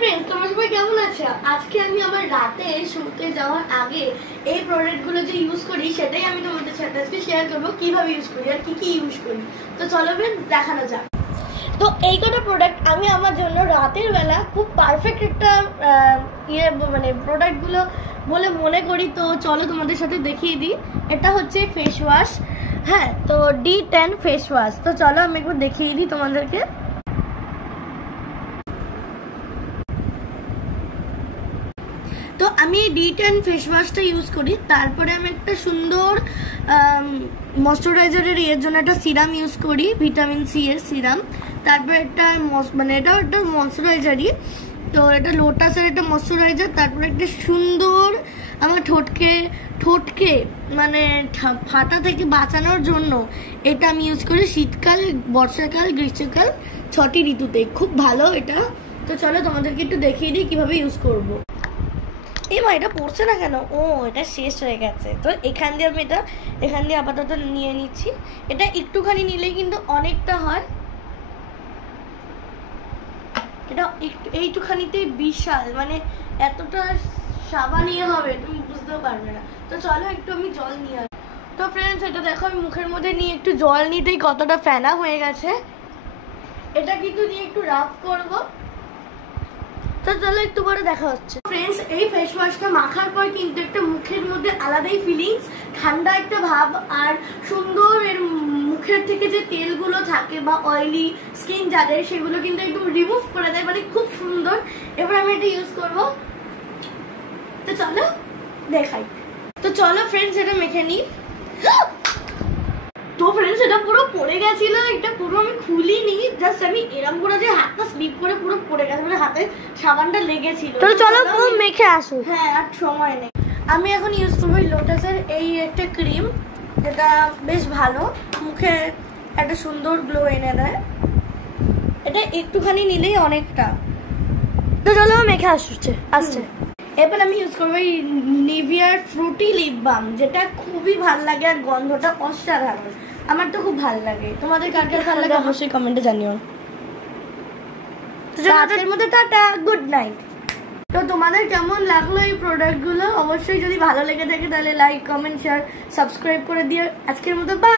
Friends তোমরা সবাই কেমন আছো? আজকে আমি আমার রাতে শুতে যাওয়ার আগে এই প্রোডাক্টগুলো যে ইউজ করি সেটাই আমি তোমাদের সাথে আজকে শেয়ার করব কিভাবে ইউজ করি আর কি কি ইউজ করি। তো চলো फ्रेंड्स দেখানো যাক। তো এই কটা প্রোডাক্ট আমি আমার জন্য রাতের বেলা খুব পারফেক্ট একটা মানে প্রোডাক্টগুলো বলে মনে করি। তো চলো তোমাদের সাথে দেখিয়ে দিই। এটা হচ্ছে ফেস ওয়াশ, হ্যাঁ, তো D10 ফেস ওয়াশ। তো চলো আমি একবার দেখিয়ে দিই তোমাদেরকে। তো আমি D10 ফেস ওয়াশটা ইউজ করি, তারপরে আমি একটা সুন্দর ময়শ্চারাইজারের এর জন্য একটা সিরাম ইউজ করি, ভিটামিন সি এর সিরাম। তারপরে একটা মানে এটাও একটা ময়শ্চারাইজারই, তো এটা লোটাসের একটা ময়শ্চারাইজার। তারপরে একটা সুন্দর আমার ঠোঁটকে মানে ফাটা থেকে বাঁচানোর জন্য এটা আমি ইউজ করি শীতকাল, বর্ষাকাল, গ্রীষ্মকাল, 6টি ঋতুতে। খুব ভালো এটা। তো চলো তোমাদেরকে একটু দেখিয়ে দিই কিভাবে ইউজ করবো। এটা পড়ছে না কেন? ও এটা শেষ হয়ে গেছে। তো এখান দিয়ে আপাতত নিয়ে নিচ্ছি। এটা একটুখানি নিলেই কিন্তু অনেকটা হয়। এটা এইটুখানিতেই বিশাল, মানে এতটা সাবানিয়ে হবে তুমি বুঝতেও পারবে না। তো চলো একটু আমি জল নিয়ে আসি। তো ফ্রেন্ডস এটা দেখো আমি মুখের মধ্যে নিয়ে একটু জল নিতেই কতটা ফেনা হয়ে গেছে। এটা কিন্তু নিয়ে একটু রাফ করবো। তো চলো একটু পরে দেখা হচ্ছে। ফ্রেন্ডস এই ফেস ওয়াশটা মাখার পর কিন্তু একটা মুখের মধ্যে আলাদাই ফিলিংস, ঠান্ডা একটা ভাব, আর সুন্দর এর মুখের থেকে যে তেলগুলো থাকে বা অয়েলি স্কিন যাদের সেগুলো কিন্তু একদম রিমুভ করে দেয়, মানে খুব সুন্দর। এবার আমি এটা ইউজ করব। তো চলো দেখাই। তো চলো ফ্রেন্ডস এটা মেখে নিই। তো ফ্রেন্ডস এটা পুরো পড়ে গেছিল, এটা পুরো আমি খুলিনি, জাস্ট আমি এরকম করে যে হাতটা স্লিপ করে পুরো পড়ে গেছে, মানে হাতে সাবানটা লেগেছিল। তো চলো পুরো মেখে আসো। হ্যাঁ, আর সময় নেই। আমি এখন ইউজ করবো লোটাসের এই একটা ক্রিম, যেটা বেশ ভালো, মুখে একটা সুন্দর গ্লো এনে দেয়। এটা একটুখানি নিলেই অনেকটা। তো চলো মেখে আসছে। এবার আমি ইউজ করবো এই নিভিয়ার ফ্রুটি লিপ বাম, যেটা খুবই ভাল লাগে আর গন্ধটা অসাধারণ। আমার তো খুব ভাল লাগে। তোমাদের কার কার ভালো লাগে অবশ্যই কমেন্টে জানিও। আজকের মধ্যে টাটা, গুড নাইট। তো তোমাদের কেমন লাগলো এই প্রোডাক্টগুলো? অবশ্যই যদি ভালো লেগে থাকে তাহলে লাইক, কমেন্ট, শেয়ার, সাবস্ক্রাইব করে দিও। আজকের মতো বাই।